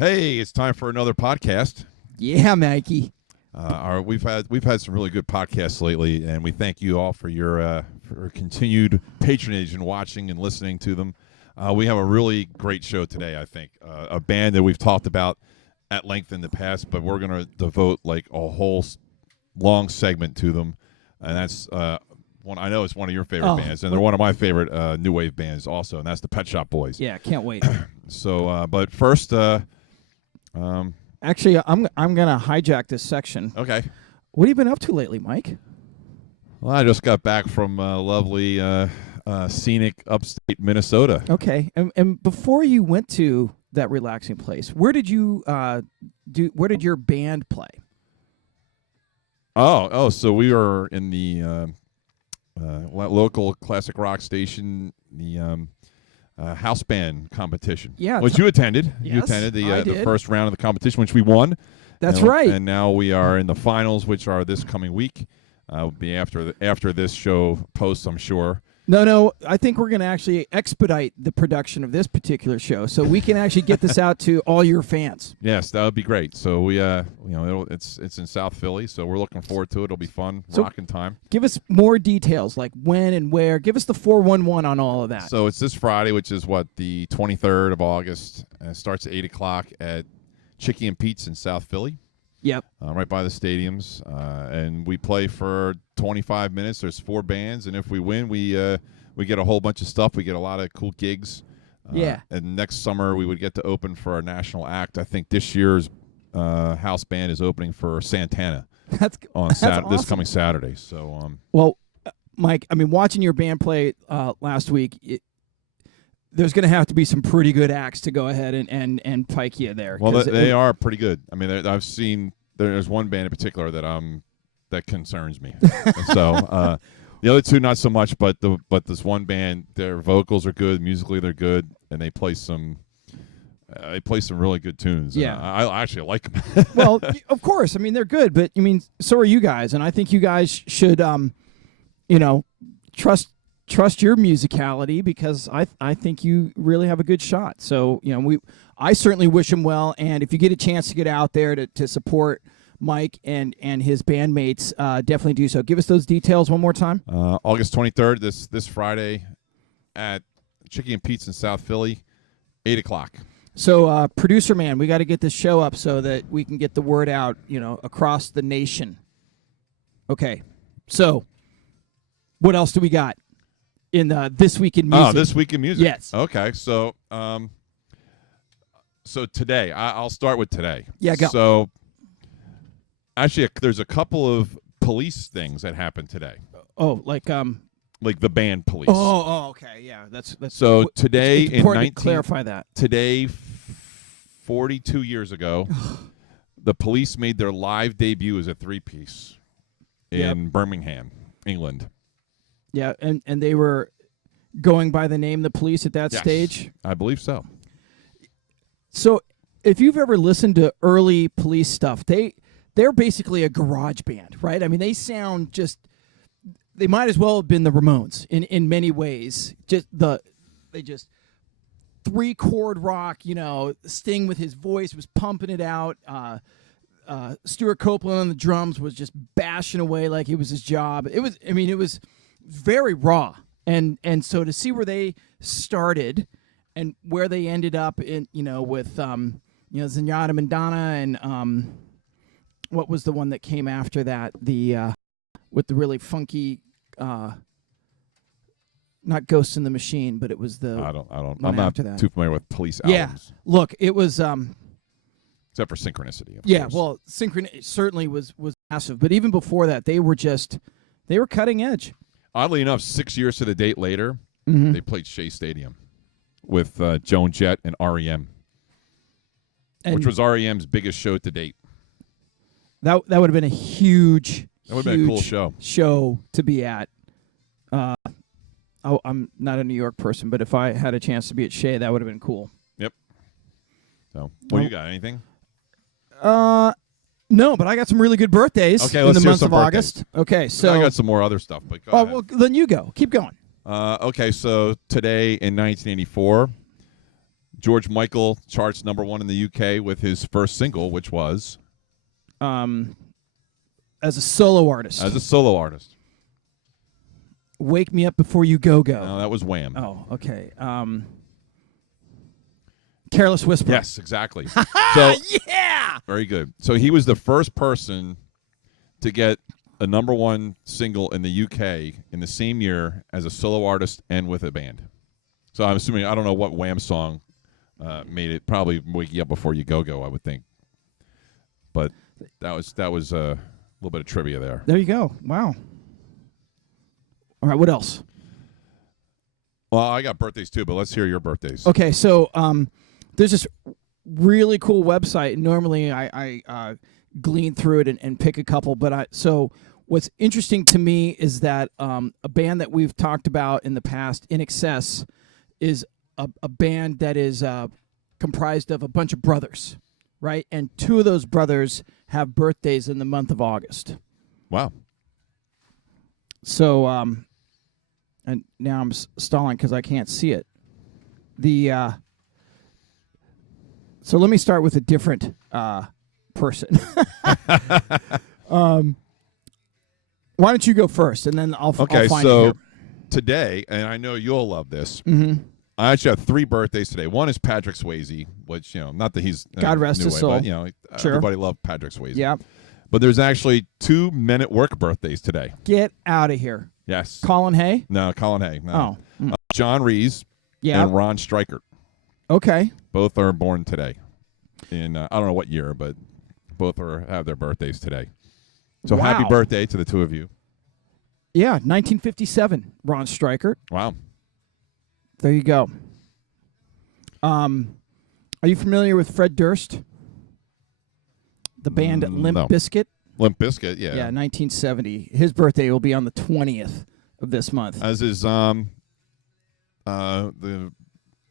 Hey, it's time for another podcast. Yeah, Mikey. We've had some really good podcasts lately, and we thank you all for your continued patronage and watching and listening to them. We have a really great show today. I think a band that we've talked about at length in the past, but we're going to devote like a whole long segment to them, and that's one. I know it's one of your favorite bands, and they're one of my favorite new wave bands also, and that's the Pet Shop Boys. Yeah, can't wait. So, but first. Actually, I'm gonna hijack this section. Okay. What have you been up to lately, Mike? Well, I just got back from lovely scenic upstate Minnesota. Okay, and before you went to that relaxing place, where did you Where did your band play? So we were in the local classic rock station, the house band competition. Yeah, which you attended. Yes, you attended I the did. first round of the competition, which we won. That's right. And now we are in the finals, which are this coming week. Will be after this show posts, I'm sure. No, I think we're going to actually expedite the production of this particular show, so we can actually get this out to all your fans. Yes, that would be great. So we, it's in South Philly, so we're looking forward to it. It'll be fun, rocking time. Give us more details, like when and where. Give us the 411 on all of that. So it's this Friday, which is the 23rd of August. It starts at 8:00 at Chicky and Pete's in South Philly. Yep. Right by the stadiums, and we play for 25 minutes. There's 4 bands, and if we win, we get a whole bunch of stuff. We get a lot of cool gigs. Yeah. And next summer we would get to open for our national act. I think this year's house band is opening for Santana. That's This awesome. coming Saturday. So well, Mike, I mean, watching your band play last week. There's going to have to be some pretty good acts to go ahead and pike you there. Well, they are pretty good. I mean, I've seen there's one band in particular that concerns me. So the other two not so much, but this one band, their vocals are good, musically they're good, and they play some really good tunes. Yeah, I actually like them. Well, of course, I mean they're good, but I mean so are you guys, and I think you guys should trust your musicality, because I think you really have a good shot. So, I certainly wish him well, and if you get a chance to get out there to support Mike and his bandmates, definitely do so. Give us those details one more time. August 23rd, this Friday at Chicky and Pete's in South Philly, 8:00. So, producer man, we got to get this show up so that we can get the word out, across the nation. Okay, so what else do we got in This Week in Music? Oh, This Week in Music. Yes. Okay, so today, I'll start with today. Yeah, go. So actually, there's a couple of police things that happened today. Oh, like the band Police. Oh, okay, yeah, that's. So today it's in important to clarify that. Today, 42 years ago, the Police made their live debut as a 3-piece in Birmingham, England. Yeah, and they were going by the name The Police at that stage? I believe so. So if you've ever listened to early Police stuff, they're basically a garage band, right? I mean, they sound they might as well have been the Ramones in many ways. They just 3-chord rock, Sting with his voice was pumping it out. Stuart Copeland on the drums was just bashing away like it was his job. It was very raw, and so to see where they started and where they ended up in, with Zenyatta Madonna and what was the one that came after that, with the really funky not Ghost in the Machine, but it was the I'm not too familiar with Police albums. Yeah, look, it was except for Synchronicity, of course. Well, Synchronicity certainly was massive, but even before that, they were cutting edge. Oddly enough, 6 years to the date later, Mm-hmm. they played Shea Stadium with Joan Jett and REM, which was REM's biggest show to date. That would have been a huge, that would have been a cool show to be at. I'm not a New York person, but if I had a chance to be at Shea, that would have been cool. Yep. So, you got anything? No, but I got some really good birthdays in the month of August. Okay, so I got some more other stuff, but go ahead. Well, then you go. Keep going. Okay, so today in 1984, George Michael charts #1 in the UK with his first single, which was As a solo artist. as a solo artist. Wake Me Up Before You Go Go. No, that was Wham. Oh, okay. Careless Whisper. Yes, exactly. So Yeah. very good. So he was the first person to get a #1 single in the UK in the same year as a solo artist and with a band. So I'm assuming, I don't know what Wham song made it. Probably Wake You Up Before You Go Go, I would think. But that was a little bit of trivia there. There you go. Wow. All right, what else? Well, I got birthdays too, but let's hear your birthdays. Okay, so there's this really cool website. Normally, I glean through it and pick a couple, but so what's interesting to me is that a band that we've talked about in the past, In Excess, is a band that is comprised of a bunch of brothers, right? And 2 of those brothers have birthdays in the month of August. Wow. So, and now I'm stalling because I can't see it. So let me start with a different person. Why don't you go first, and then I'll Okay, I'll find so it here. today, and I know you'll love this. Mm-hmm. I actually have 3 birthdays today. One is Patrick Swayze, which, not that he's God rest new his way, soul. but, Sure. everybody loved Patrick Swayze. Yeah, But there's actually 2 Men at Work birthdays today. get out of here, Yes. Colin Hay. No, Colin Hay. No. Oh, John Rees yeah. and Ron Streicher. Okay. Both are born today. In I don't know what year, but both have their birthdays today. So happy Wow. birthday to the 2 of you. Yeah, 1957. Ron Streicher. Wow. There you go. Are you familiar with Fred Durst? The band Limp no. Bizkit? Limp Bizkit, Yeah, yeah. 1970. His birthday will be on the 20th of this month. As is the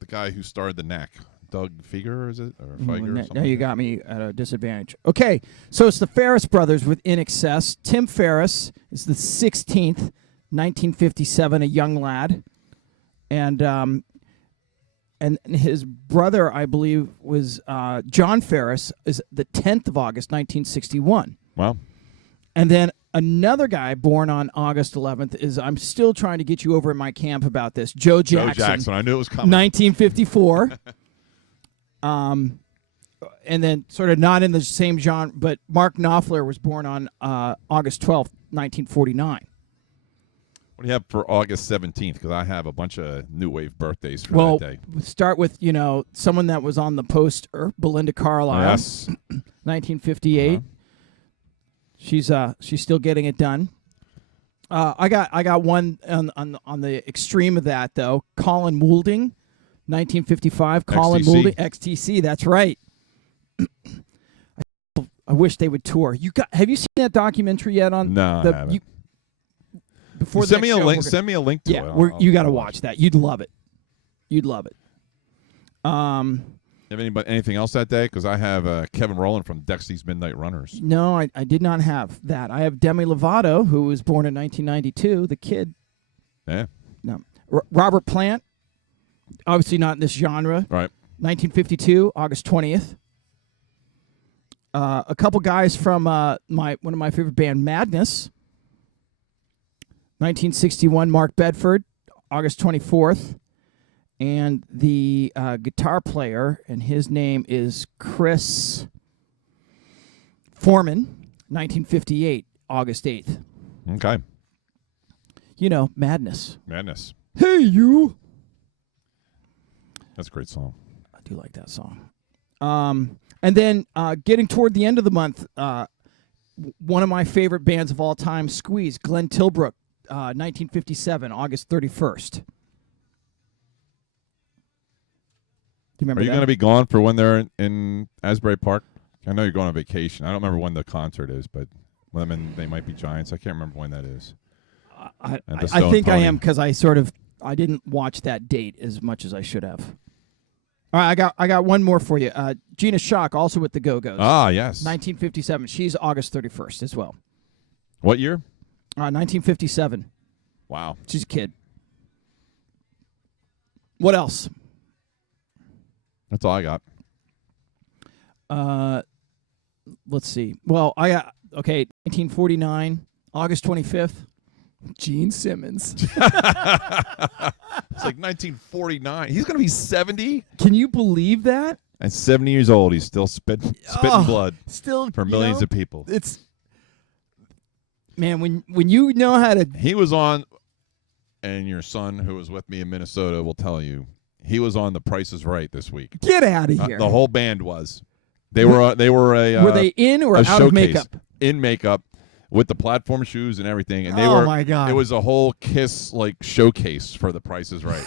guy who starred The Knack. Doug Fieger, is it? Or Feiger or something Now you like that? got me at a disadvantage. Okay, so it's the Ferris brothers with In Excess. Tim Ferriss is the 16th, 1957, a young lad. And his brother, I believe, was John Ferris, is the 10th of August, 1961. Wow. And then another guy born on August 11th is, I'm still trying to get you over in my camp about this, Joe Jackson. Joe Jackson. I knew it was coming. 1954. And then sort of not in the same genre, but Mark Knopfler was born on August 12th, 1949. What do you have for August 17th? Because I have a bunch of new wave birthdays for Well, that day. start with, someone that was on the poster, Belinda Carlisle, Yes. 1958. She's still getting it done. I got one on the extreme of that though. Colin Moulding, 1955. Colin XTC. Moulding, XTC. That's right. I wish they would tour. Have you seen that documentary yet? On No, I haven't. Before the Send me next a show, link. we're gonna- Send me a link to Yeah, it. you got to I'll watch that. You'd love it. You'd love it. Have anything else that day? Because I have Kevin Rowland from Dexy's Midnight Runners. No, I did not have that. I have Demi Lovato, who was born in 1992, the kid. Yeah. No. Robert Plant, obviously not in this genre. Right. 1952, August 20th. A couple guys from one of my favorite band, Madness. 1961, Mark Bedford, August 24th. And the guitar player, and his name is Chris Foreman, 1958, August 8th. Okay. Madness. Madness. Hey, you. That's a great song. I do like that song. And then getting toward the end of the month, one of my favorite bands of all time, Squeeze, Glenn Tilbrook, 1957, August 31st. Do you remember Are you that? going to be gone for when they're in Asbury Park? I know you're going on vacation. I don't remember when the concert is, but they might be Giants. I can't remember when that is. I At the I Stone think I Pony. am because I didn't watch that date as much as I should have. All right, I got one more for you. Gina Schock, also with the Go-Go's. Ah, yes. 1957. She's August 31st as well. What year? 1957. Wow. She's a kid. What else? That's all I got. Let's see. Well, I got 1949, August 25th. Gene Simmons. It's like 1949. He's going to be 70? Can you believe that? At 70 years old, he's still spitting blood Still for millions of people. It's man, when you know how to. He was on, and your son, who was with me in Minnesota, will tell you, he was on The Price is Right this week. Get out of here. The whole band was. They were were they in or out showcase. of makeup? In makeup, with the platform shoes and everything, and they Oh were. my God. It was a whole Kiss showcase for The Price is Right.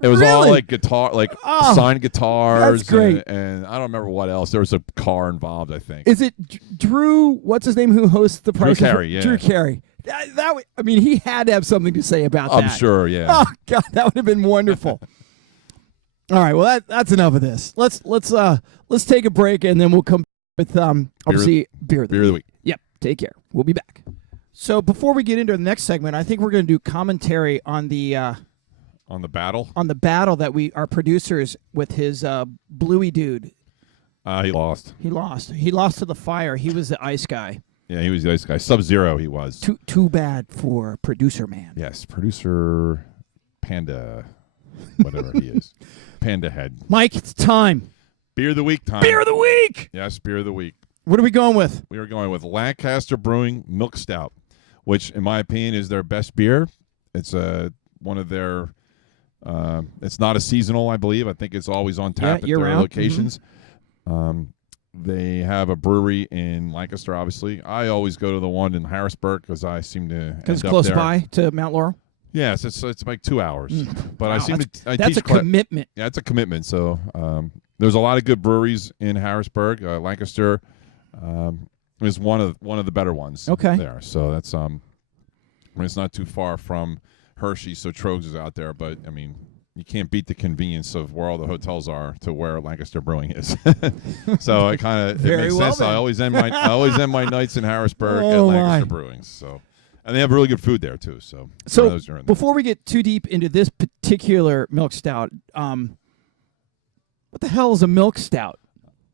It was all Really? like guitar, Oh, signed guitars. that's great. And I don't remember what else. There was a car involved, I think. Is it Drew? What's his name? Who hosts the Price? Carey, yeah. Drew Carey. I mean, he had to have something to say about that. I'm sure, yeah. Oh God, that would have been wonderful. All right, well that's enough of this. Let's take a break and then we'll come with obviously beer of the week. Yep. Take care. We'll be back. So before we get into the next segment, I think we're going to do commentary on the battle. on the battle that our producers with his bluey dude. He lost. He lost. He lost to the fire. He was the ice guy. Yeah, he was the ice guy. Sub-Zero, he was. Too bad for producer man. Yes, producer Panda, whatever he is. Panda Head. Mike, it's time. Beer of the week time. Beer of the week. Yes, beer of the week. What are we going with? We are going with Lancaster Brewing Milk Stout, which, in my opinion, is their best beer. It's one of their. It's not a seasonal, I believe. I think it's always on tap at their year-round. locations. They have a brewery in Lancaster, obviously. I always go to the one in Harrisburg because I seem to end Because it's up close there. by to Mount Laurel. Yes, it's like 2 hours. But I Wow, seem to. I That's teach a commitment. Yeah, it's a commitment. So there's a lot of good breweries in Harrisburg. Lancaster is one of the better ones. Okay. There. So that's it's not too far from Hershey, so Trogs is out there. But I mean, you can't beat the convenience of where all the hotels are to where Lancaster Brewing is. So it kind of Very makes well sense. then. I always end my nights in Harrisburg at Oh, Lancaster my. Brewing. So. And they have really good food there too. So those are in there. Before we get too deep into this particular milk stout, what the hell is a milk stout?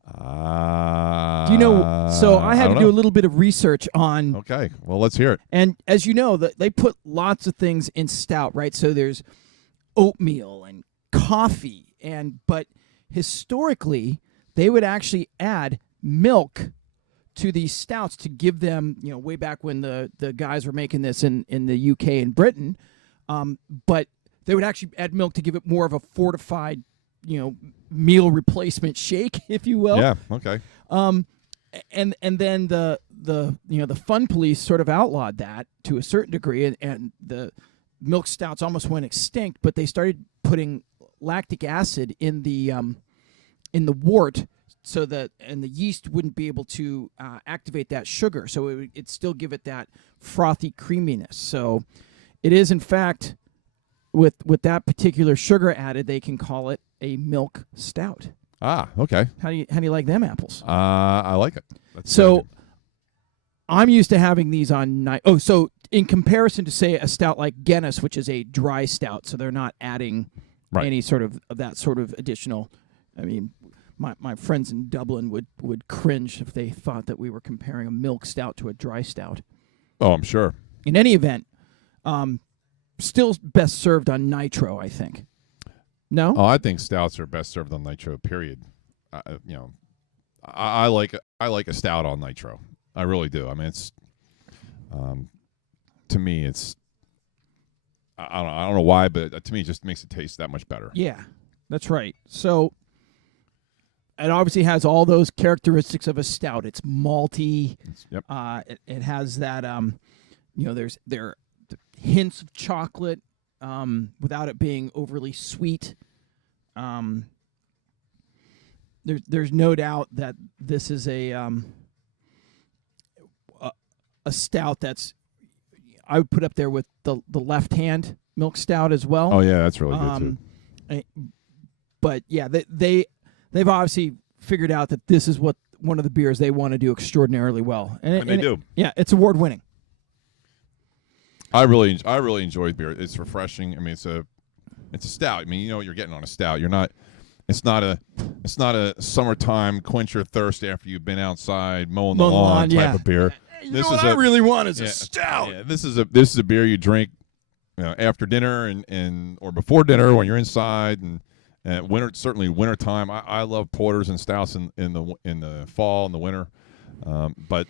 Do you know? So I had to do a little bit of research on. Okay, well, let's hear it. And as you know, they put lots of things in stout, right? So there's oatmeal and coffee, but historically they would actually add milk to these stouts to give them, way back when the guys were making this in the UK and Britain, but they would actually add milk to give it more of a fortified, meal replacement shake, if you will. Yeah. Okay. And then the Fun Police sort of outlawed that to a certain degree, and the milk stouts almost went extinct. But they started putting lactic acid in the wort, so that and the yeast wouldn't be able to activate that sugar, so it'd still give it that frothy creaminess. So it is, in fact, with that particular sugar added, they can call it a milk stout. Ah, okay. How do you like them apples? I like it. That's So good. I'm used to having these on night. Oh, so in comparison to, say, a stout like Guinness, which is a dry stout, so they're not adding Right. any sort of that sort of additional. I mean, my friends in Dublin would cringe if they thought that we were comparing a milk stout to a dry stout. Oh, I'm sure. In any event, still best served on nitro, I think. No? Oh, I think stouts are best served on nitro. Period. I like a stout on nitro. I really do. I mean, it's to me, it's I don't know why, but to me, it just makes it taste that much better. Yeah, that's right. So it obviously has all those characteristics of a stout. It's malty. Yep. It has that there are hints of chocolate without it being overly sweet. There's no doubt that this is a stout that's, I would put up there with the left hand milk stout as well. Oh yeah, that's really good too. But yeah, they've obviously figured out that this is one of the beers they want to do extraordinarily well, And they do. Yeah, it's award winning. I really enjoy beer. It's refreshing. I mean, It's a stout. I mean, you know what you're getting on a stout. You're not. It's not a summertime quench your thirst after you've been outside mowing the lawn type of beer. You know what I really want is a stout. Yeah, this is a beer you drink, after dinner and or before dinner when you're inside and winter, certainly winter time. I love porters and stouts in the fall and the winter, but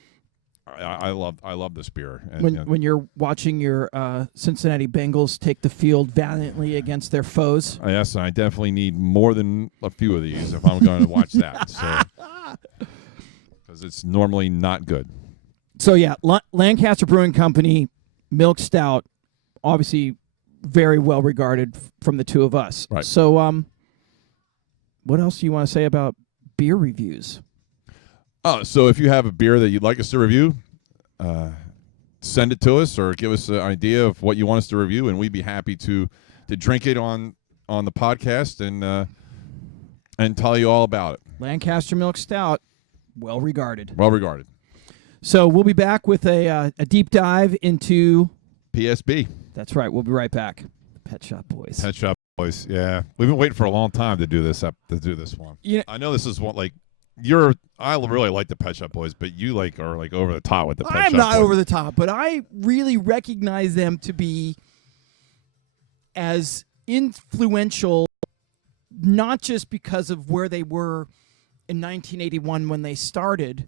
I love this beer. And, when you're watching your Cincinnati Bengals take the field valiantly against their foes. Yes, I definitely need more than a few of these if I'm going to watch that. Because it's normally not good. So yeah, Lancaster Brewing Company, Milk Stout, obviously very well regarded from the two of us. Right. So what else do you want to say about beer reviews? Oh, so if you have a beer that you'd like us to review, send it to us or give us an idea of what you want us to review, and we'd be happy to drink it on the podcast and tell you all about it. Lancaster Milk Stout, well regarded. Well regarded. So we'll be back with a deep dive into PSB. That's right. We'll be right back. The Pet Shop Boys. Pet Shop Boys. Yeah, we've been waiting for a long time to do this one. I know this is what I really like the Pet Shop Boys, but you are over the top with the Pet Shop Boys. I'm not over the top, but I really recognize them to be as influential, not just because of where they were in 1981 when they started.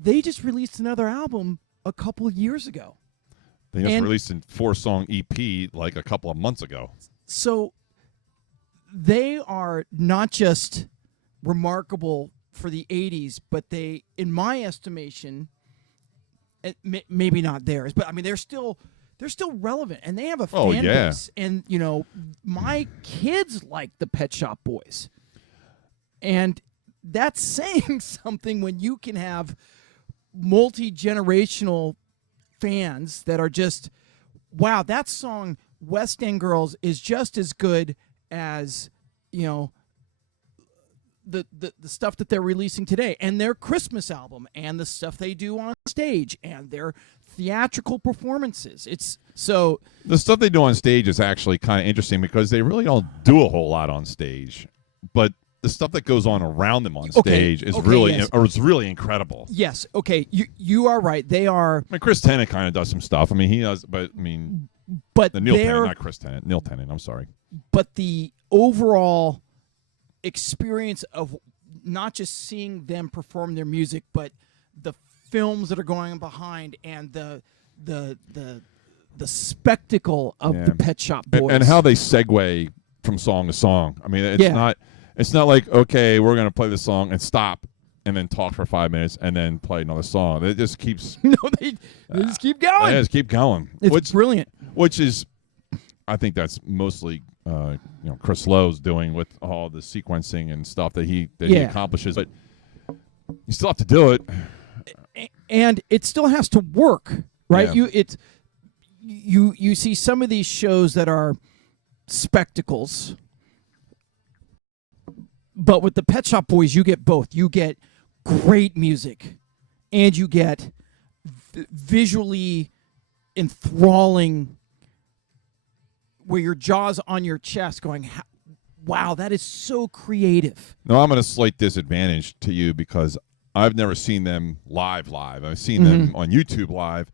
They just released another album a couple years ago. They just released a 4-song EP like a couple of months ago. So they are not just remarkable for the 80s, but they, in my estimation, maybe not theirs, but I mean they're still relevant, and they have a fan base. And my kids like the Pet Shop Boys, and that's saying something when you can have multi-generational fans that are just, wow, that song West End Girls is just as good as the stuff that they're releasing today, and their Christmas album, and the stuff they do on stage, and their theatrical performances. It's so the stuff they do on stage is actually kind of interesting because they really don't do a whole lot on stage, but the stuff that goes on around them on stage is really incredible. Yes. Okay. You are right. They are. I mean, Chris Tennant kind of does some stuff. I mean, he does, but I mean, Neil Tennant, not Chris Tennant. Neil Tennant. I'm sorry. But the overall experience of not just seeing them perform their music, but the films that are going on behind, and the spectacle of the Pet Shop Boys, and how they segue from song to song. I mean, it's not like, okay, we're gonna play the song and stop and then talk for 5 minutes and then play another song. It just keeps they just keep going. They just keep going. It's brilliant. Which is, I think that's mostly Chris Lowe's doing with all the sequencing and stuff that he accomplishes. But you still have to do it, and it still has to work, right? Yeah. You see some of these shows that are spectacles, but with the Pet Shop Boys, you get both. You get great music, and you get visually enthralling, where your jaw's on your chest going, wow, that is so creative. No, I'm at a slight disadvantage to you because I've never seen them live. I've seen them on YouTube live.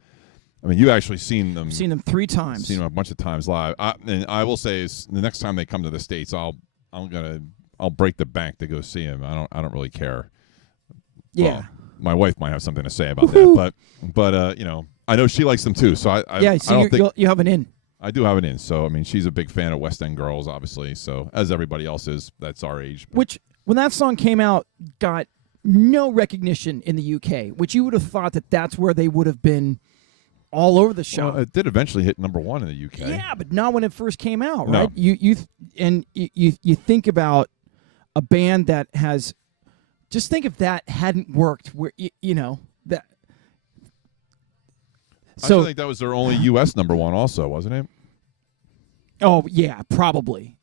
I mean, you actually seen them. I've seen them 3 times. Seen them a bunch of times live. And I will say, the next time they come to the States, I'll break the bank to go see them. I don't really care. Yeah. Well, my wife might have something to say about that, but I know she likes them too. So I don't think you have an in. I do have it in. So, I mean, she's a big fan of West End Girls, obviously. So, as everybody else is, that's our age. Which, when that song came out, got no recognition in the UK, which you would have thought that's where they would have been all over the show. Well, it did eventually hit #1 in the UK. Yeah, but not when it first came out, No. right? You think about a band that has, just think if that hadn't worked, where that. So I think that was their only U.S. #1 also, wasn't it? Oh, yeah, probably.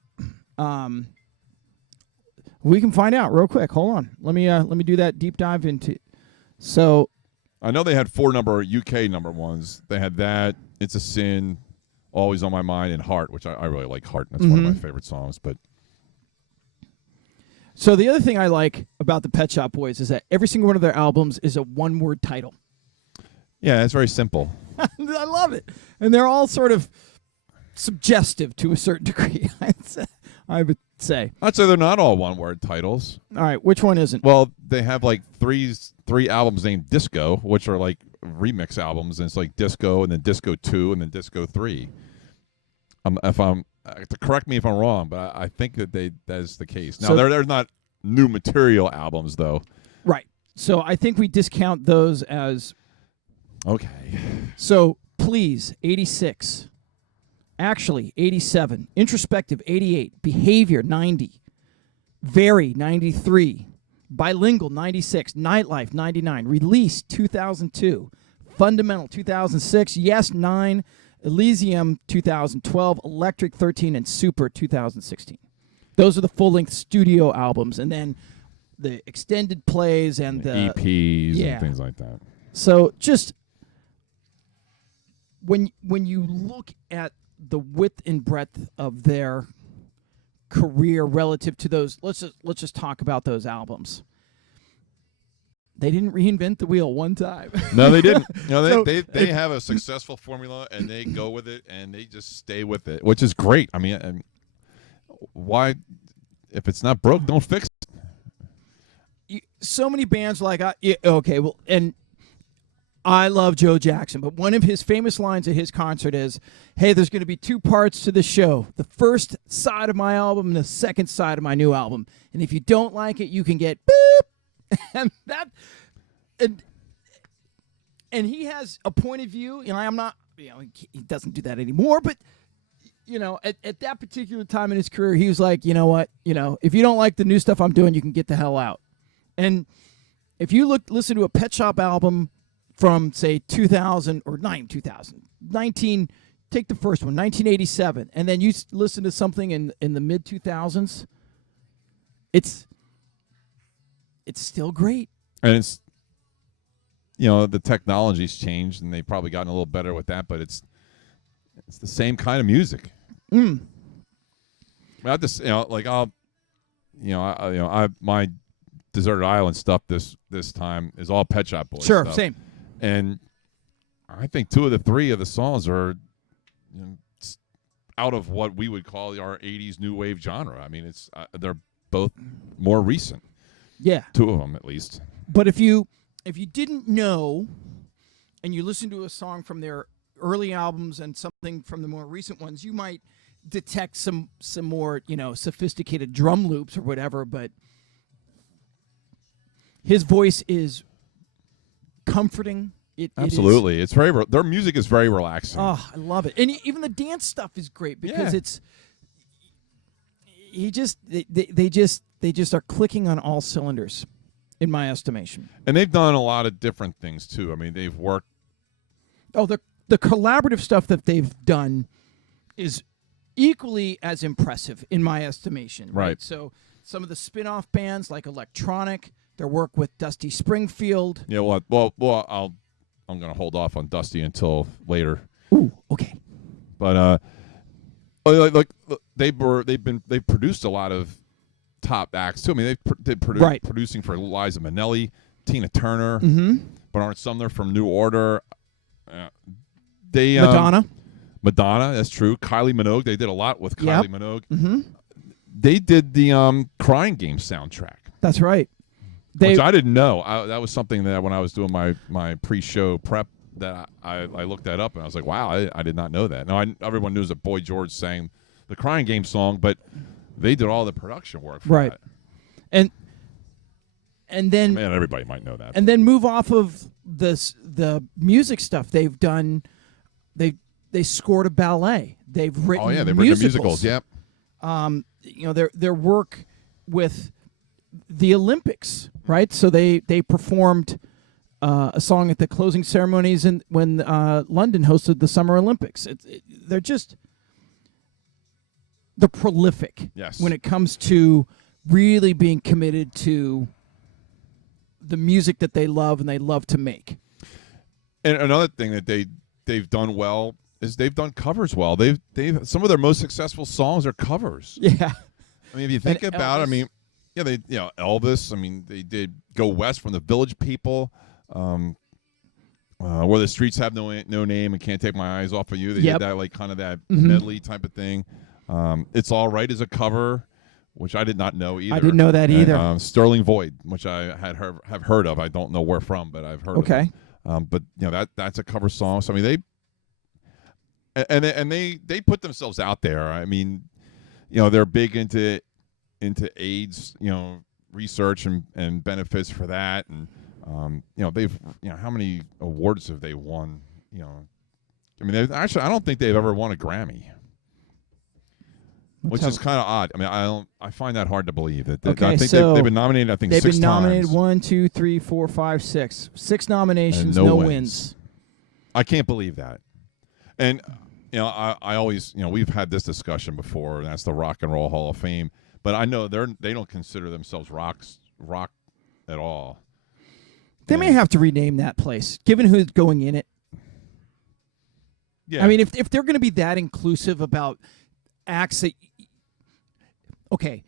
We can find out real quick. Hold on. Let me do that deep dive into. So I know they had 4 UK #1s. They had that, It's a Sin, Always on My Mind, and Heart, which I really like Heart. That's one of my favorite songs. But So the other thing I like about the Pet Shop Boys is that every single one of their albums is a one-word title. yeah, it's very simple. I love it. And they're all sort of suggestive to a certain degree, I would say. I'd say they're not all one-word titles. All right, which one isn't? Well, they have like three albums named Disco, which are like remix albums, and it's like Disco and then Disco 2 and then Disco 3. Correct me if I'm wrong, but I think that is the case. Now, So- they're not new material albums, though. Right. So I think we discount those as... Okay. So, Please, 86. Actually, 87. Introspective, 88. Behavior, 90. Very, 93. Bilingual, 96. Nightlife, 99. Release, 2002. Fundamental, 2006. Yes, 9. Elysium, 2012. Electric, 13. And Super, 2016. Those are the full-length studio albums. And then the extended plays and the... EPs yeah. and things like that. So just... When you look at the width and breadth of their career relative to those, let's just talk about those albums. They didn't reinvent the wheel one time. No, they didn't. No, So- they have a successful formula, and they go with it, and they just stay with it, which is great. I mean, and why? If it's not broke, don't fix it. So many bands like, okay, well, and I love Joe Jackson, but one of his famous lines at his concert is, hey, there's going to be two parts to the show. The first side of my album and the second side of my new album. And if you don't like it, you can get boop. And that, and he has a point of view. I'm not, he doesn't do that anymore, but at that particular time in his career, he was like, you know what, if you don't like the new stuff I'm doing, you can get the hell out. And if you listen to a Pet Shop album from, say, 2000 or 19, take the first one, 1987, and then you listen to something in the mid 2000s, it's still great. And it's, the technology's changed, and they've probably gotten a little better with that, but it's the same kind of music. I just, my Deserted Island stuff this time is all Pet Shop Boys Sure, stuff. same. And I think 2 of the 3 of the songs are out of what we would call our 80s new wave genre. I mean, it's they're both more recent. Yeah. 2 of them, at least. But if you didn't know and you listen to a song from their early albums and something from the more recent ones, you might detect some more, sophisticated drum loops or whatever, but his voice is comforting. Absolutely. It's very their music is very relaxing. Oh, I love it. And even the dance stuff is great because they just are clicking on all cylinders, in my estimation. And they've done a lot of different things too. I mean, they've worked. Oh, the collaborative stuff that they've done is equally as impressive, in my estimation. Right. So some of the spin-off bands like Electronic, their work with Dusty Springfield. Yeah. Well, I'm going to hold off on Dusty until later. Ooh, okay. But they've produced a lot of top acts too. I mean, they've producing for Liza Minnelli, Tina Turner, Bernard Sumner from New Order. Madonna. Madonna, that's true. Kylie Minogue, they did a lot with Kylie Minogue. Mm-hmm. They did the Crying Game soundtrack. That's right. Which I didn't know. That was something that when I was doing my pre-show prep, that I looked that up, and I was like, wow, I did not know that. Now, everyone knows that Boy George sang the Crying Game song, but they did all the production work for that. And then everybody might know that. And then move off of the music stuff they've done. They scored a ballet. They've written written musicals. Yep. Their work with the Olympics, right? So they performed a song at the closing ceremonies when London hosted the Summer Olympics. They're prolific. Yes. When it comes to really being committed to the music that they love and they love to make. And another thing that they've done well is they've done covers well. They've some of their most successful songs are covers. Yeah. I mean, if you think And about it, I Elvis. mean, yeah, Elvis. I mean, they did Go West from the Village People. Where the streets have no name and can't take my eyes off of you. They Yep. did that like kind of that Mhm. medley type of thing. It's All Right as a cover, which I did not know either. I didn't know that either. And, Sterling Void, which I have heard of. I don't know where from, but I've heard of it. Okay. But that's a cover song. So I mean they put themselves out there. I mean, they're big into AIDS, research and benefits for that, and they've how many awards have they won? I mean, I don't think they've ever won a Grammy, which is kind of odd. I mean, I find that hard to believe. I think so they've been nominated. I think they've 6 been nominated times. 1, 2, 3, 4, 5, 6. 6 nominations, And no wins. wins. I can't believe that. And I always we've had this discussion before, and that's the Rock and Roll Hall of Fame. But I know they don't consider themselves rock at all. They may have to rename that place, given who's going in it. Yeah. I mean, if they're going to be that inclusive about acts that, okay,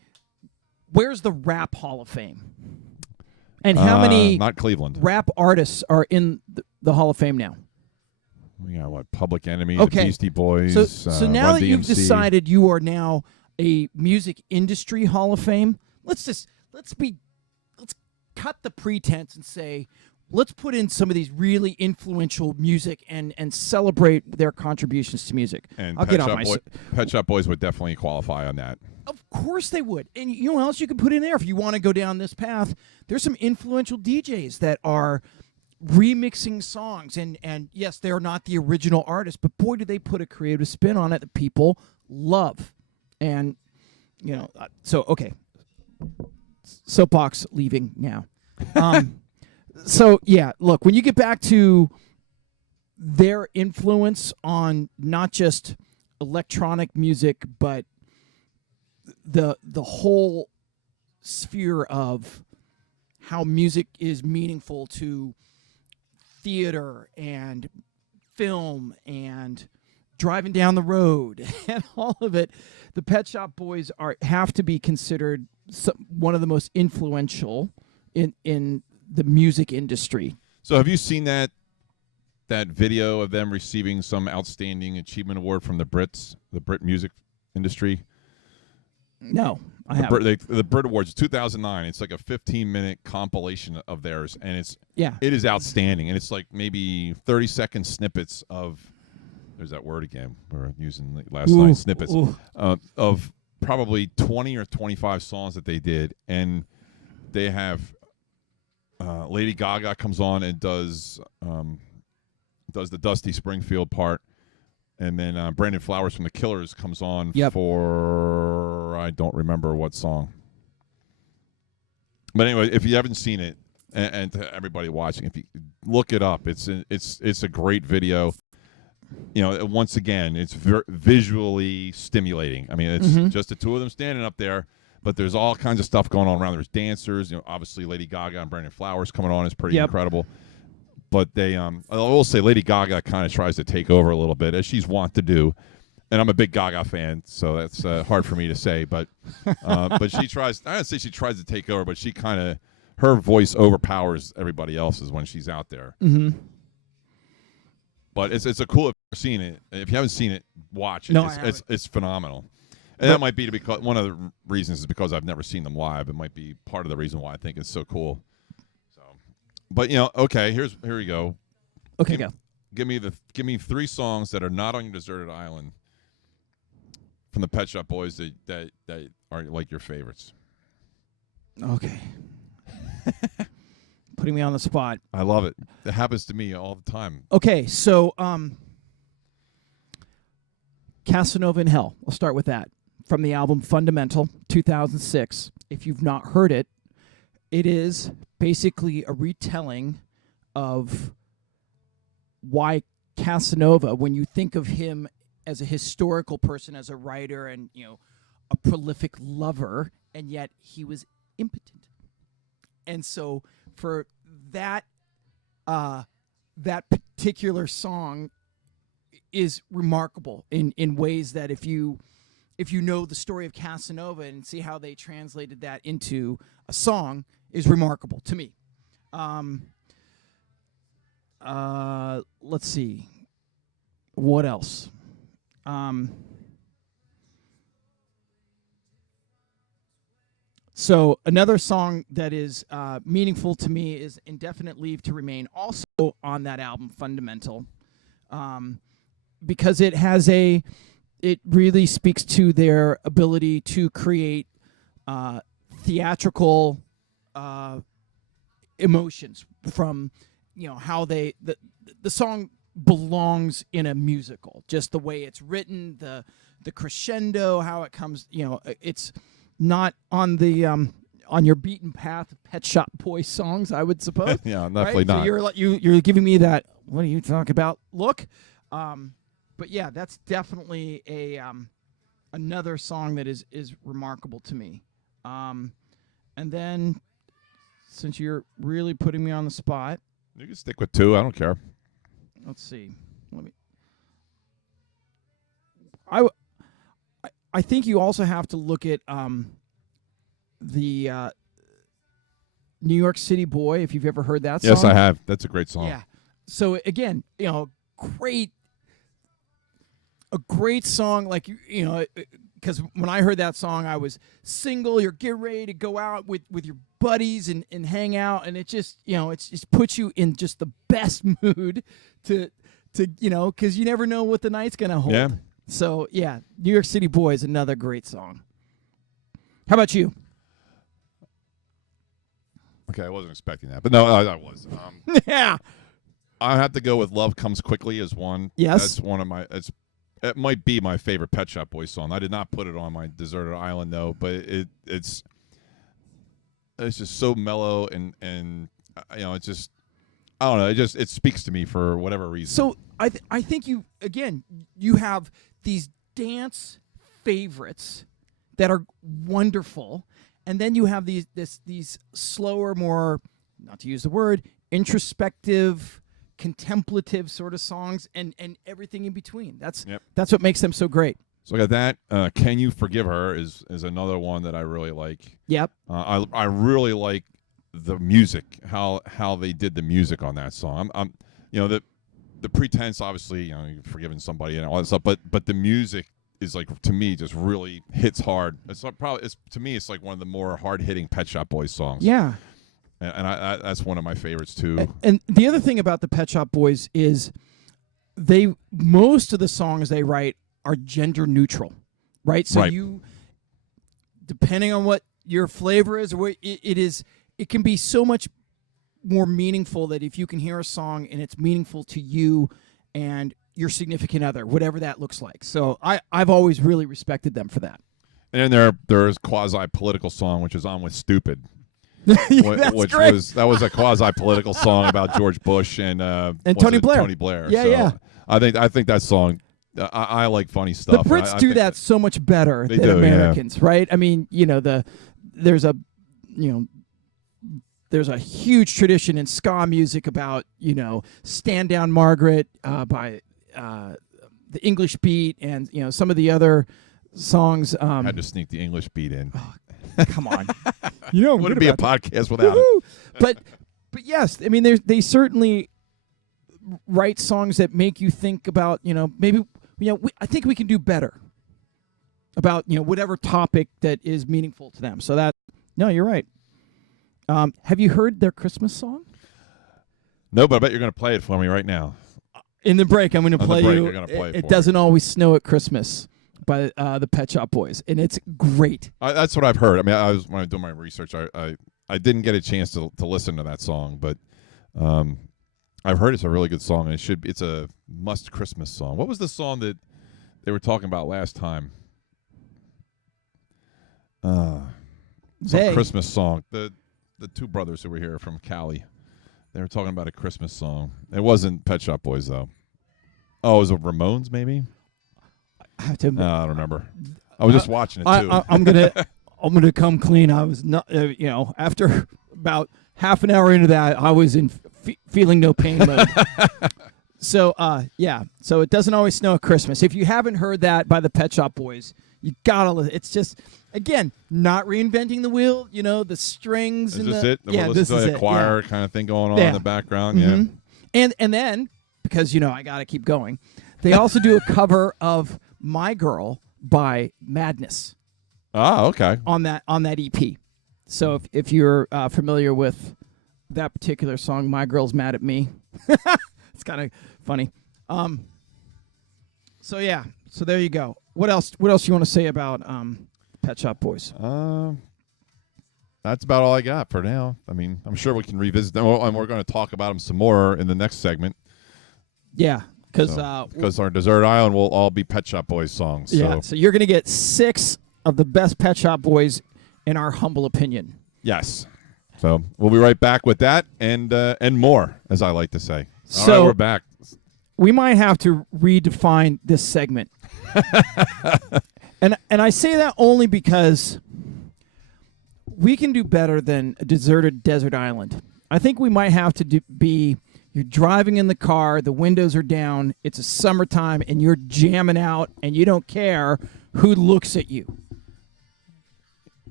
where's the Rap Hall of Fame? And how many not Cleveland. rap artists are in the Hall of Fame now? We got what? Public Enemy, Okay. the Beastie Boys. So now Run that you've DMC. decided you are now a music industry Hall of Fame, let's cut the pretense and say, let's put in some of these really influential music and celebrate their contributions to music. And I'll get on my. Pet Shop Boys would definitely qualify on that. Of course they would. And you know what else you can put in there if you want to go down this path? There's some influential DJs that are remixing songs. And yes, they're not the original artist, but boy, do they put a creative spin on it that people love. And, so, okay. Soapbox leaving now. So, yeah, look, when you get back to their influence on not just electronic music, but the whole sphere of how music is meaningful to theater and film and driving down the road and all of it, the Pet Shop Boys have to be considered one of the most influential in the music industry. So have you seen that video of them receiving some outstanding achievement award from the Brits, the Brit music industry? No, I haven't. The Brit Awards, 2009. It's like a 15-minute compilation of theirs, and it is outstanding. And it's like maybe 30-second snippets of. There's that word again. We were using last night. Snippets of probably 20 or 25 songs that they did, and they have Lady Gaga comes on and does the Dusty Springfield part. And then Brandon Flowers from the Killers comes on for I don't remember what song. But anyway, if you haven't seen it, and to everybody watching, if you look it up, it's a great video. Once again, it's visually stimulating. I mean, it's just the two of them standing up there, but there's all kinds of stuff going on around. There's dancers. Obviously Lady Gaga and Brandon Flowers coming on is pretty incredible. But they, I will say, Lady Gaga kind of tries to take over a little bit, as she's wont to do. And I'm a big Gaga fan, so that's hard for me to say. But she tries. I don't say she tries to take over, but she kind of, her voice overpowers everybody else's when she's out there. Mm-hmm. But it's a cool. If you've seen it, if you haven't seen it, watch it. No, it's phenomenal. And that might be because one of the reasons is because I've never seen them live. It might be part of the reason why I think it's so cool. But okay, here we go. Okay, go. Give me 3 songs that are not on your deserted island from the Pet Shop Boys that are like your favorites. Okay. Putting me on the spot. I love it. It happens to me all the time. Okay, so Casanova in Hell. I'll start with that. From the album Fundamental, 2006. If you've not heard it, it is basically a retelling of why Casanova, when you think of him as a historical person, as a writer, and a prolific lover, and yet he was impotent. And so for that particular song, is remarkable in ways that if you know the story of Casanova and see how they translated that into a song is remarkable to me. Let's see. What else? So another song that is meaningful to me is Indefinite Leave to Remain, also on that album, Fundamental, because it really speaks to their ability to create theatrical emotions from, how the song belongs in a musical, just the way it's written, the crescendo, how it comes, it's not on the on your beaten path of Pet Shop Boys songs, I would suppose. Yeah, definitely right? not. So you're giving me that, what are you talking about, look. But yeah, that's definitely another song that is remarkable to me. And then, since you're really putting me on the spot, You can stick with 2. I don't care. let's see. I think you also have to look at the New York City Boy, if you've ever heard that song. Yes, I have. That's a great song. Yeah. So again, a great song, like because when I heard that song, I was single. You're getting ready to go out with your buddies and hang out, and it just it's just puts you in just the best mood to because you never know what the night's gonna hold. Yeah. So yeah, New York City Boy is another great song. How about you? Okay, I wasn't expecting that, but no, I was. Yeah. I have to go with "Love Comes Quickly" as one. Yes. That's one of my. It might be my favorite Pet Shop Boys song. I did not put it on my Deserted Island though, but it's just so mellow and it's just, I don't know. It speaks to me for whatever reason. So I think you have these dance favorites that are wonderful, and then you have these slower, more, not to use the word, introspective, contemplative sort of songs, and everything in between. That's what makes them so great. So I got that. "Can You Forgive Her" is another one that I really like. Yep. I really like the music, how they did the music on that song. I'm the pretense, obviously, you're forgiving somebody and all that stuff, but the music is, like, to me, just really hits hard. It's like to me, it's like one of the more hard hitting Pet Shop Boys songs. Yeah. And I that's one of my favorites too. And the other thing about the Pet Shop Boys is most of the songs they write are gender neutral, right? So Right. depending on what your flavor is, or what it can be so much more meaningful that if you can hear a song and it's meaningful to you and your significant other, whatever that looks like. So I've always really respected them for that. And then there's quasi-political song, which is "On With Stupid." That's which great. was a quasi-political song about George Bush and Tony Blair. Tony Blair. Yeah, So yeah. I think that song. I like funny stuff. The Brits I do think that so much better They than do, yeah. Americans, right? I mean, there's a huge tradition in ska music about, "Stand Down Margaret" by the English Beat, and some of the other songs. had to sneak the English beat in. Come on, Wouldn't be a podcast without it. Woo-hoo! But yes, I mean, they certainly write songs that make you think about, maybe I think we can do better about whatever topic that is meaningful to them. So no, you're right. Have you heard their Christmas song? No, but I bet you're going to play it for me right now. In the break, I'm going to On the play break, you. you're gonna play it for It me. Doesn't Always Snow at Christmas by the Pet Shop Boys, and it's great. That's what I've heard. I mean, when I was doing my research, I didn't get a chance to listen to that song, but I've heard it's a really good song, and it's a must Christmas song. What was the song that they were talking about last time? Some Christmas song. The two brothers who were here from Cali, they were talking about a Christmas song. It wasn't Pet Shop Boys though. Oh, it was Ramones maybe? I have to. I don't remember. I was just watching it too. I'm gonna come clean. I was not, after about half an hour into that, I was in feeling no pain mode. So yeah. So it doesn't always snow at Christmas. If you haven't heard that by the Pet Shop Boys, you gotta listen. It's just, again, not reinventing the wheel. You know, the strings Is and this the it? yeah, We're this listening is to it. a choir Yeah. kind of thing going on Yeah. in the background. Yeah. Mhm. And then, because I gotta keep going, they also do a cover of "My Girl" by Madness Ah, okay. on that EP. So if you're familiar with that particular song, "My Girl's Mad at Me," it's kind of funny. So yeah, so there you go. What else you want to say about Pet Shop Boys? That's about all I got for now. I mean, I'm sure we can revisit them, and we're going to talk about them some more in the next segment. Yeah, because Our Desert Island will all be Pet Shop Boys songs. yeah, So so you're gonna get 6 of the best Pet Shop Boys, in our humble opinion. yes. So we'll be right back with that and more, as I like to say. All So- right, we're back. We might have to redefine this segment, and I say that only because we can do better than a deserted desert island. I think we might have to be. You're driving in the car, the windows are down, it's a summertime, and you're jamming out, and you don't care who looks at you.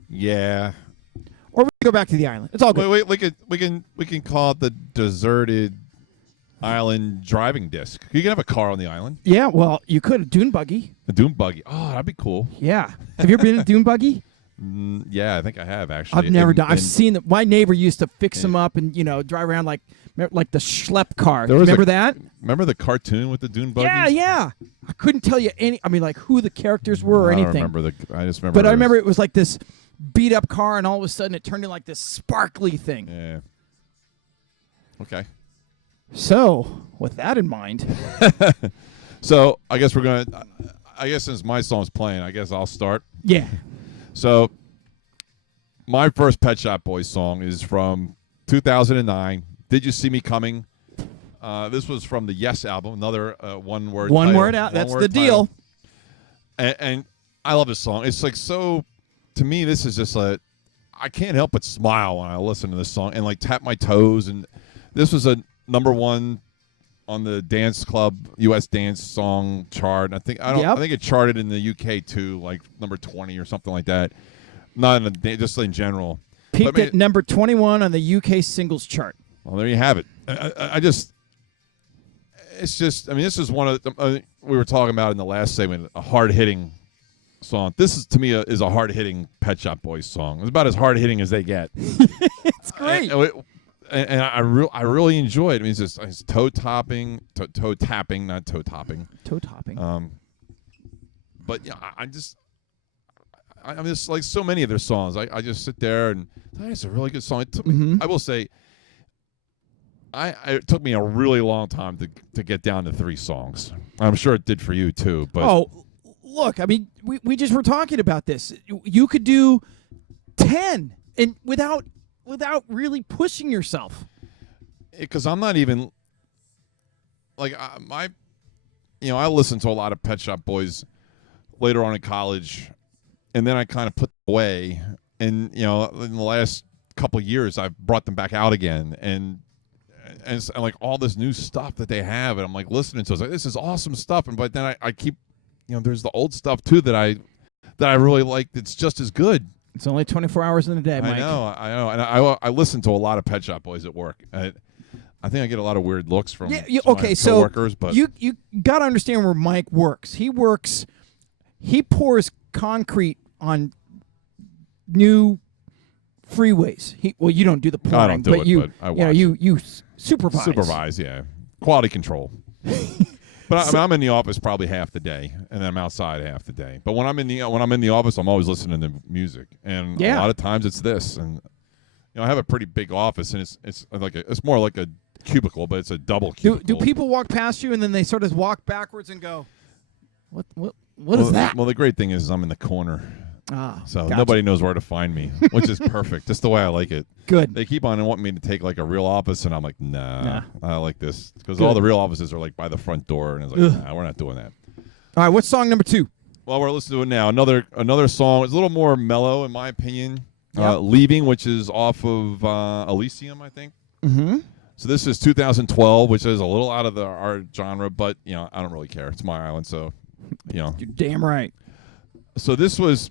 Yeah. Or we can go back to the island. It's all good. Wait, we can call it the deserted island driving disc. You can have a car on the island. Yeah, well, you could. Dune buggy. A dune buggy. Oh, that'd be cool. Yeah. Have you ever been in a dune buggy? Yeah, I think I have actually. I've never done. I've And seen them. My neighbor used to fix them up and drive around like the schlepp car. There was Remember that? Remember the cartoon with the dune buggy? Yeah. I couldn't tell you any. I mean, like who the characters were or I don't anything. remember I just remember. But I remember it was like this beat up car, and all of a sudden it turned into like this sparkly thing. Yeah. Okay. So, with that in mind, So I guess we're gonna. I guess since my song's playing, I guess I'll start. yeah. So my first Pet Shop Boys song is from 2009. Did You See Me Coming? This was from the Yes album, another one-word One title. word out. That's One-word the deal. title. And I love this song. It's like so. To me, this is just I can't help but smile when I listen to this song and like tap my toes. And this was a #1 on the Dance Club US Dance Song chart. I think Yep. I think it charted in the UK too, like number 20 or something like that. Not in just in general. Peaked But, I mean, at number 21 on the UK singles chart. Well, there you have it. I just, it's just. I mean, this is one of the, we were talking about in the last segment, a hard hitting song. This is to me is a hard hitting Pet Shop Boys song. It's about as hard hitting as they get. It's great. And I really enjoy it. I mean, it's toe tapping, not toe topping. Toe topping. But yeah, I'm just like so many of their songs. I just sit there and it's a really good song. It took me, I will say, it took me a really long time to get down to 3 songs. I'm sure it did for you too. But look, I mean, we just were talking about this. You could do 10 and without really pushing yourself. because I'm not even like I listened to a lot of Pet Shop Boys later on in college, and then I kind of put them away. And in the last couple of years, I've brought them back out again, and like all this new stuff that they have, and I'm like listening to it. I was like, this is awesome stuff. But then I keep, there's the old stuff too that I really like. It's just as good. It's only 24 hours in a day, Mike. I know, and I listen to a lot of Pet Shop Boys at work. I think I get a lot of weird looks from some of my coworkers, but you got to understand where Mike works. He pours concrete on new freeways. You don't do the pouring, I don't do but it, but I watch you supervise. supervise, yeah, quality control. But I'm in the office probably half the day, and then I'm outside half the day. But when I'm in the office, I'm always listening to music, and a lot of times it's this. And I have a pretty big office, and it's more like a cubicle, but it's a double cubicle. Do people walk past you and then they sort of walk backwards and go, what is that? Well, the great thing is I'm in the corner, so gotcha. nobody knows where to find me, which is perfect. Just the way I like it. Good. They keep on wanting me to take like a real office, and I'm like, nah. I like this because Good. all the real offices are like by the front door, and it's like, nah, we're not doing that. All right, what's song number 2? Well, we're listening to it now. Another song. It's a little more mellow, in my opinion. Yep. Leaving, which is off of Elysium, I think. Mm-hmm. So this is 2012, which is a little out of our genre, but I don't really care. It's my island, so You're damn right. So this was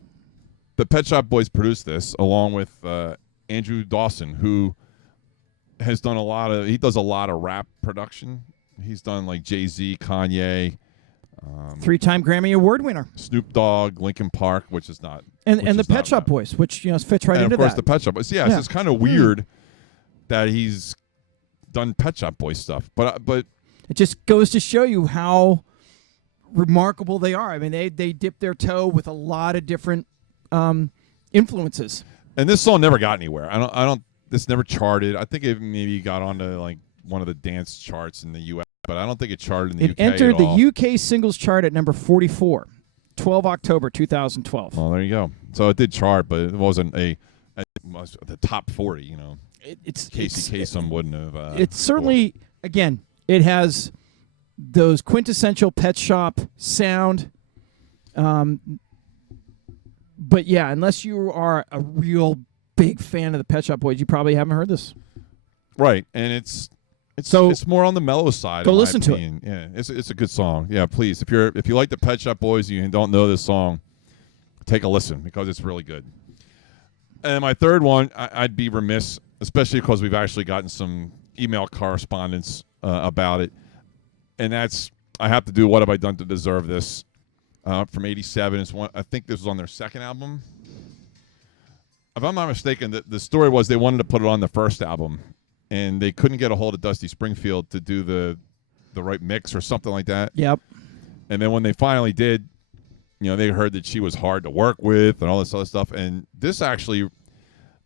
the Pet Shop Boys produced this along with Andrew Dawson, who has done he does a lot of rap production. He's done like Jay-Z, Kanye, 3-time Grammy Award winner, Snoop Dogg, Linkin Park, which is not, and the Pet Shop Boys, which fits right and into of course that. the Pet Shop Boys. Yeah, it's kind of weird that he's done Pet Shop Boys stuff, but it just goes to show you how remarkable they are. I mean, they dip their toe with a lot of different influences. And this song never got anywhere. I don't. This never charted. I think it maybe got onto like one of the dance charts in the U.S., but I don't think it charted in the UK. It entered at all. the UK singles chart at number 44, 12 October 2012. Well, there you go. So it did chart, but it wasn't the top 40. It's Casey Kasem wouldn't have. It's certainly, again, it has those quintessential Pet Shop sound. But yeah, unless you are a real big fan of the Pet Shop Boys, you probably haven't heard this. Right, and it's more on the mellow side. Go listen to it. Yeah, it's a good song. Yeah, please, if you like the Pet Shop Boys and you don't know this song, take a listen because it's really good. And my third one, I'd be remiss, especially because we've actually gotten some email correspondence about it, and that's I have to do What Have I Done to Deserve This from '87. It's one. I think this was on their second album. If I'm not mistaken, the story was they wanted to put it on the first album, and they couldn't get a hold of Dusty Springfield to do the right mix or something like that. Yep. And then when they finally did, they heard that she was hard to work with and all this other stuff. And this actually,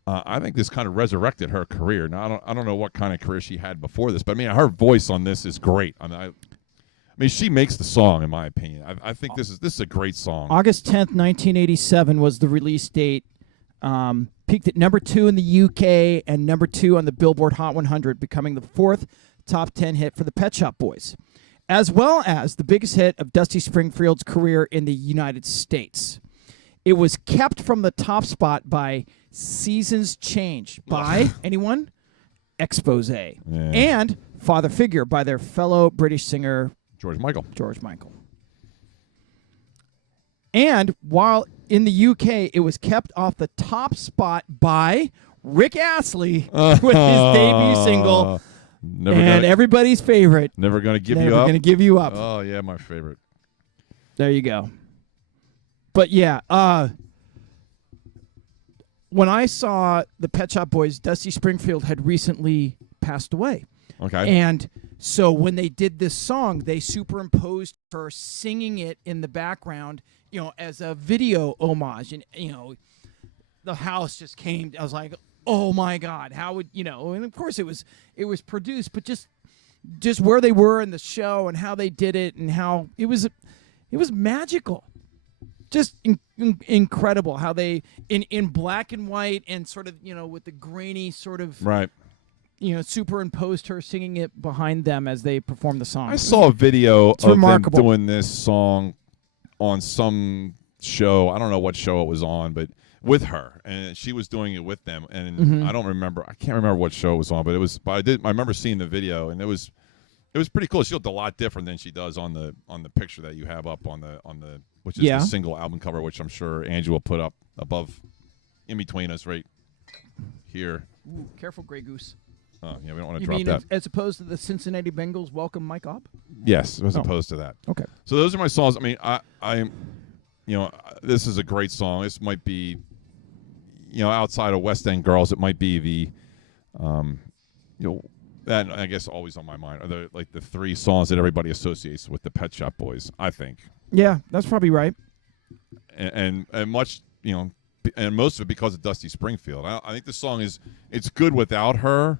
I think this kind of resurrected her career. Now I don't know what kind of career she had before this, but I mean her voice on this is great. I mean she makes the song in my opinion. I think this is a great song. August 10th, 1987 was the release date. Peaked at number 2 in the UK and number 2 on the Billboard Hot 100, becoming the 4th top 10 hit for the Pet Shop Boys, as well as the biggest hit of Dusty Springfield's career in the United States. It was kept from the top spot by Seasons Change by anyone? Expose. Yeah. And Father Figure by their fellow British singer George Michael. And while in the UK, it was kept off the top spot by Rick Astley with his debut single, everybody's favorite, Never Gonna Give You Up. Never Gonna Give You Up. Oh, yeah, my favorite. There you go. But yeah, when I saw the Pet Shop Boys, Dusty Springfield had recently passed away. Okay. And so when they did this song, they superimposed her singing it in the background, as a video homage. And, the house just came. I was like, oh, my God, how would, and of course it was produced, but just where they were in the show and how they did it and how it was magical. Just incredible how they, in black and white and sort of, with the grainy sort of, right. Superimposed her singing it behind them as they performed the song. I saw a video of remarkable. them doing this song on some show. I don't know what show it was on, but with her, and she was doing it with them. And I can't remember what show it was on, but it was. But I remember seeing the video, and it was pretty cool. She looked a lot different than she does on the picture that you have up on the which is the single album cover, which I'm sure Angie will put up above, in between us, right here. Ooh, careful, Grey Goose. Oh, yeah, we don't want to You drop mean that. as opposed to the Cincinnati Bengals welcome Mike Opp? Yes, as opposed to that. Okay. So those are my songs. I mean, I this is a great song. This might be, outside of West End Girls, it might be the, that I guess always on my mind are the 3 songs that everybody associates with the Pet Shop Boys. I think. Yeah, that's probably right. And much, and most of it because of Dusty Springfield. I think the song it's good without her.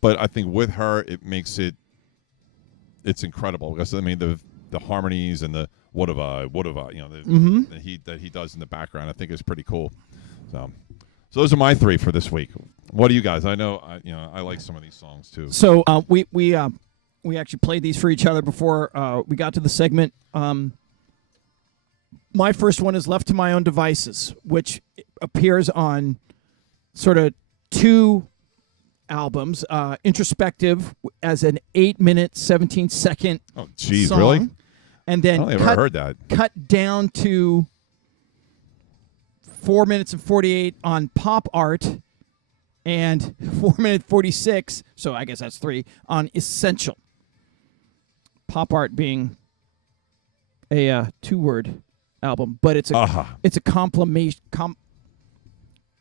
But I think with her, it makes it's incredible because I mean the harmonies and the what have I, that he does in the background, I think is pretty cool. So those are my 3 for this week. What do you guys? I know I like some of these songs too. So we actually played these for each other before we got to the segment. My first one is Left to My Own Devices, which appears on sort of 2 albums. Introspective as an 8-minute, 17-second Oh, geez, song, really? and I then don't think I've ever heard that. cut down to 4 minutes and 48 on Pop Art, and 4 minute 46. So I guess that's 3 on Essential. Pop Art being a 2-word album, but it's a it's a compilation.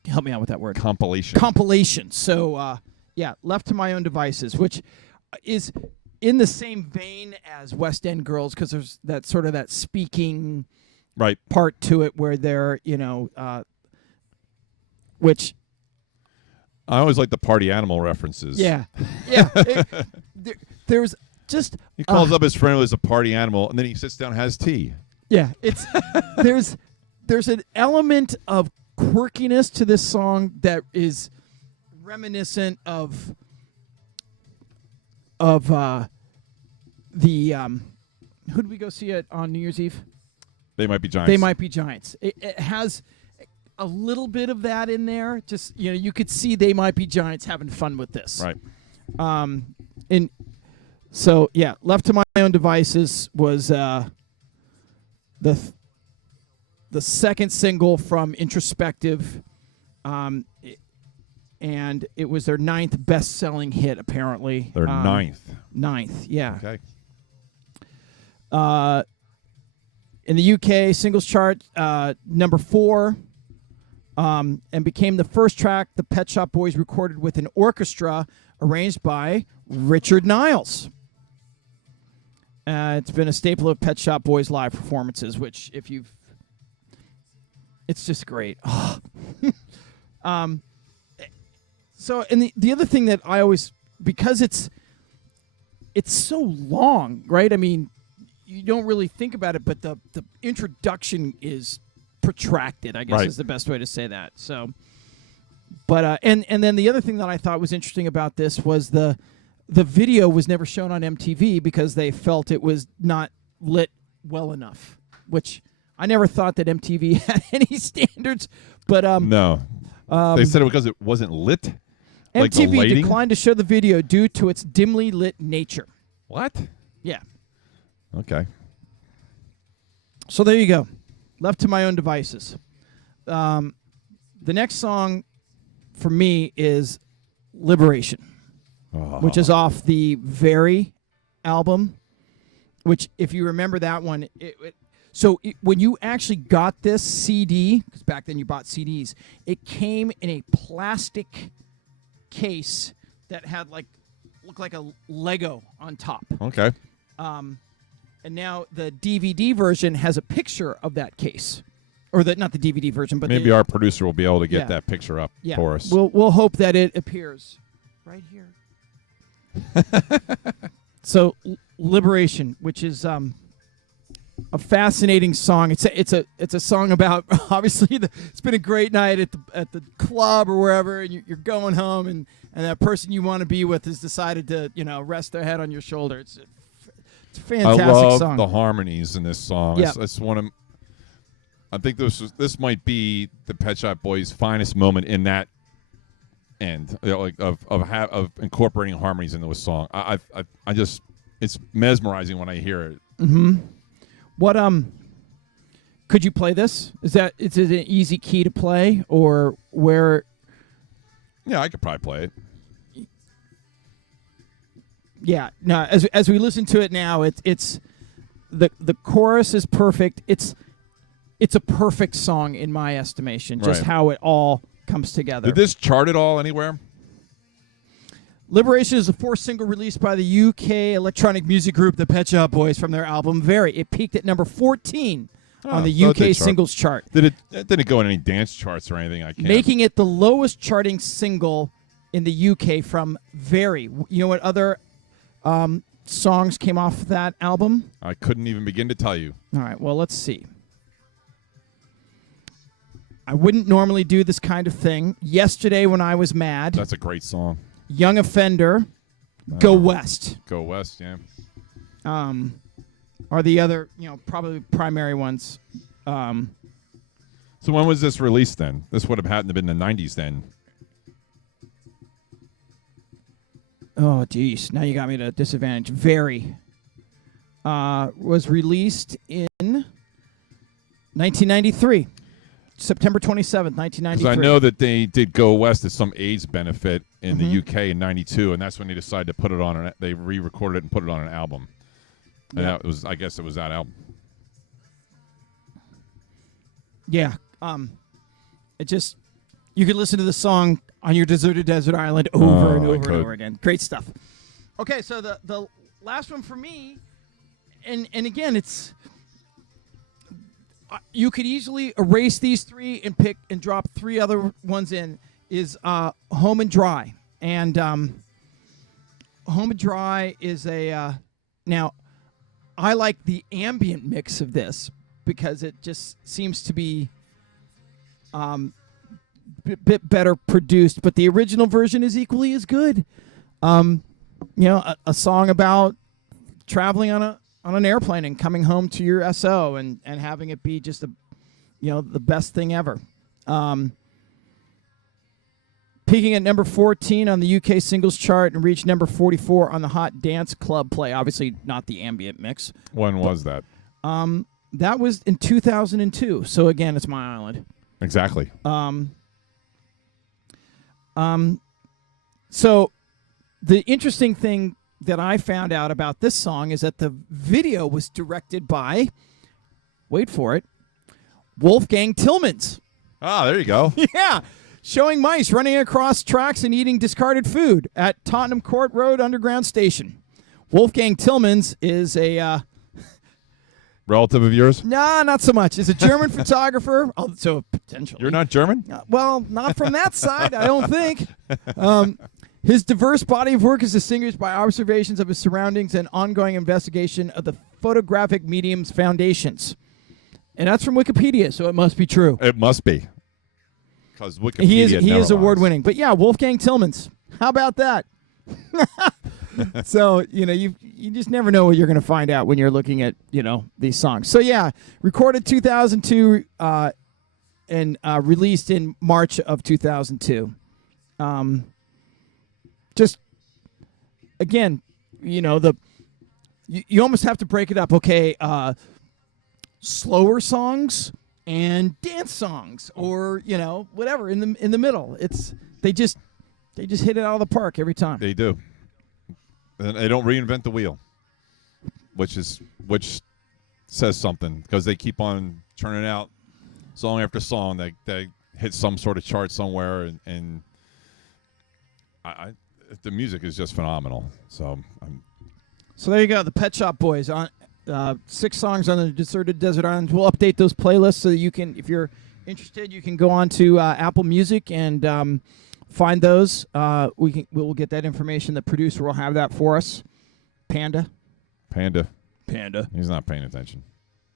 Help me out with that word. Compilation. So yeah, Left to My Own Devices, which is in the same vein as West End Girls, because there's that sort of that speaking part to it where they're which I always like the Party Animal references. yeah there's just he calls up his friend who is a party animal, and then he sits down and has tea. Yeah, it's there's an element of quirkiness to this song that is reminiscent of the who did we go see it on New Year's Eve? They Might Be Giants. They Might Be Giants. It has a little bit of that in there. Just you could see They Might Be Giants having fun with this. Right. And so yeah, Left to My Own Devices was the second single from Introspective, and it was their 9th best-selling hit, apparently. Their 9th. 9th, yeah. Okay. In the UK singles chart, number 4, and became the first track the Pet Shop Boys recorded with an orchestra arranged by Richard Niles. It's been a staple of Pet Shop Boys live performances, which it's just great. So, and the other thing that I always, because it's so long, right? I mean, you don't really think about it, but the introduction is protracted, I guess is the best way to say that. So, but and then the other thing that I thought was interesting about this was the video was never shown on MTV because they felt it was not lit well enough, which I never thought that MTV had any standards. But no, they said it because it wasn't lit. Like MTV the lighting? declined to show the video due to its dimly lit nature. What? Yeah. Okay. So there you go. Left to My Own Devices. The next song for me is Liberation, which is off the Very album, which, if you remember that one, when you actually got this CD, because back then you bought CDs, it came in a plastic case that had looked like a Lego on top. Okay. And now the DVD version has a picture of that case, or not the DVD version, but maybe our producer will be able to get Yeah. that picture up yeah. for us. We'll hope that it appears right here. So, Liberation, which is a fascinating song. It's a song about, obviously it's been a great night at the club or wherever, and you're going home, and that person you want to be with has decided to rest their head on your shoulder. It's a fantastic I love song. the harmonies in this song. Yeah. It's one of. I think this might be the Pet Shop Boys' finest moment in that end, of incorporating harmonies into a song. I just, it's mesmerizing when I hear it. Mm-hmm. What could you play this? Is it an easy key to play, or where? Yeah, I could probably play it. Yeah, no. As we listen to it now, it's the chorus is perfect. It's a perfect song in my estimation. Just Right. how it all comes together. Did this chart at all anywhere? Liberation is the 4th single released by the UK electronic music group The Pet Shop Boys from their album Very. It peaked at number 14 on the so it UK did chart. singles chart, It didn't go in any dance charts or anything? I can't. making it the lowest charting single in the UK from Very. You know what other songs came off that album? I couldn't even begin to tell you. All right, well, let's see. I wouldn't normally do this kind of thing. Yesterday When I Was Mad, That's a great song. Young Offender, Go West. Go West, yeah. Are the other, probably primary ones. So when was this released then? This would have had to been the 90s then. Oh, geez. Now you got me at a disadvantage. Very. Was released in 1993. September 27th, 1993. Because I know that they did Go West at some AIDS benefit in Mm-hmm. the UK in '92, and that's when they decided to put it on. They re-recorded it and put it on an album. And Yeah. that was, I guess, it was that album. Yeah. It just, you could listen to the song on your deserted desert island over and I over and could. over again. Great stuff. Okay, so the last one for me, and again, it's, you could easily erase these three and pick and drop three other ones in, is Home and Dry. And Home and Dry is a, now, I like the ambient mix of this because it just seems to be bit better produced, but the original version is equally as good. You know, a song about traveling on an airplane and coming home to your SO and having it be just the best thing ever. Peaking at number 14 on the UK singles chart and reached number 44 on the Hot Dance Club play. Obviously not the ambient mix. When was that? That was in 2002. So again, it's My Island. Exactly. So the interesting thing that I found out about this song is that the video was directed by, wait for it, Wolfgang Tillmans. Ah, there you go. Yeah, showing mice running across tracks and eating discarded food at Tottenham Court Road Underground Station. Wolfgang Tillmans is a Relative of yours? nah, not so much. Is a German photographer. Oh, so potentially. You're not German? Well, not from that side, I don't think. His diverse body of work is distinguished by observations of his surroundings and ongoing investigation of the photographic medium's foundations. And that's from Wikipedia, so it must be true. It must be. Because Wikipedia He is never lies. award winning. But yeah, Wolfgang Tillmans. How about that? So, you just never know what you're going to find out when you're looking at, these songs. So yeah, recorded 2002 and released in March of 2002. Just again, you almost have to break it up. Okay, slower songs and dance songs, or whatever in the middle. They just hit it out of the park every time. They do. And they don't reinvent the wheel, which says something, because they keep on churning out song after song that hit some sort of chart somewhere, and the music is just phenomenal. So there you go, the Pet Shop Boys on 6 songs on the Deserted Desert Island. We'll update those playlists so that you can, if you're interested, you can go on to Apple Music and find those. We'll get that information. The producer will have that for us. Panda. He's not paying attention.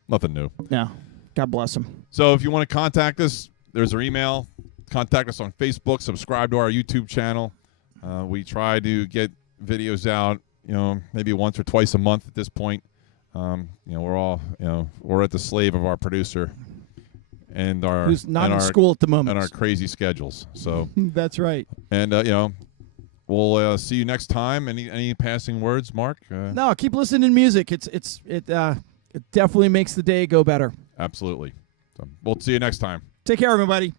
Nothing new. No. God bless him. So if you want to contact us, there's our email. Contact us on Facebook. Subscribe to our YouTube channel. We try to get videos out, maybe once or twice a month at this point. We're all, we're at the slave of our producer and our who's not and in our, school at the moment. and our crazy schedules. So that's right. and we'll see you next time. Any passing words, Mark? No, keep listening to music. It definitely makes the day go better. Absolutely. So we'll see you next time. Take care, everybody.